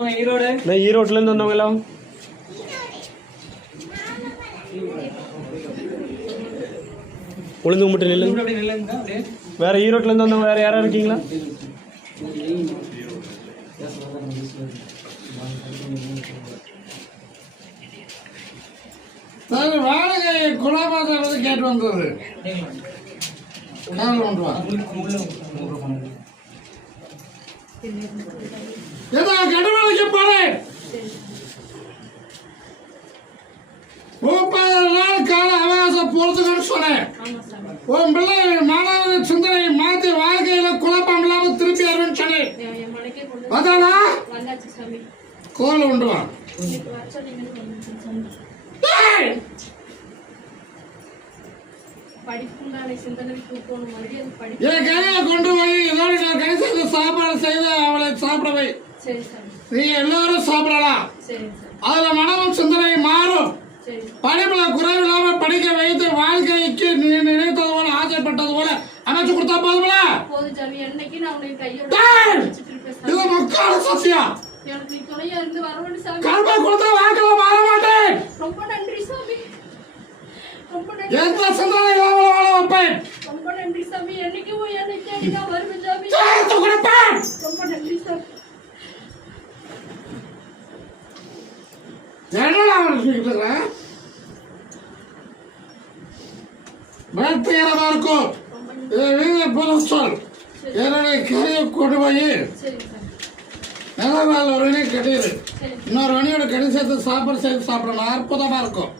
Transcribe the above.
ஈரோட்ல இருந்து வந்தவங்க எல்லாம் உளுந்து கும்பிட்டு நில்லுங்க. வேற ஈரோட்ல இருந்து வந்தவங்க வேற யாரா இருக்கீங்களா? வாடகை குலாபாசம் வந்து கேட்டு வந்தது ஏதோ கடவுளுக்கு போறேன் 30 நாள் கால அவகாசம் பொறுத்துக்கன்னு சொன்னேன். உன் பிள்ளை மாணவ சிந்தனை மாத்தி வாழ்க்கையில குழப்பம் இல்லாம திருப்பி வருவேன்னு சொன்னேன். அதானா கோல உண்டுவான் என் கையை கொண்டு போய் இதோட நான் கை செய்து சாப்பாடு செய்து அவளை சாப்பிட வை. நீ எல்லாரும் சாப்பிடலாம். அதுல மனமும் சிந்தனை மாறும். படிப்புல குறைவில்லாம படிக்க வைத்து வாழ்க்கைக்கு நீ நினைத்தது போல ஆசைப்பட்டது போல அமைச்சு கொடுத்தா போதும்ல. இது முக்கால சத்தியம். கல்வி கொடுத்தா வாழ்க்கையில மாற மாட்டேன். எந்த சிந்தனை இல்லாம வாழ வைப்பேன். சேர்த்து கொடுப்பேன். என்னடா வெற்றிகரமா இருக்கும். சொல் என்னுடைய கரையை கொண்டு போய் நிலவேல் ஒரு கட்டிடு. இன்னொரு வணியோட கடி சேர்த்து சாப்பாடு செய்து சாப்பிடணும். அற்புதமா இருக்கும்.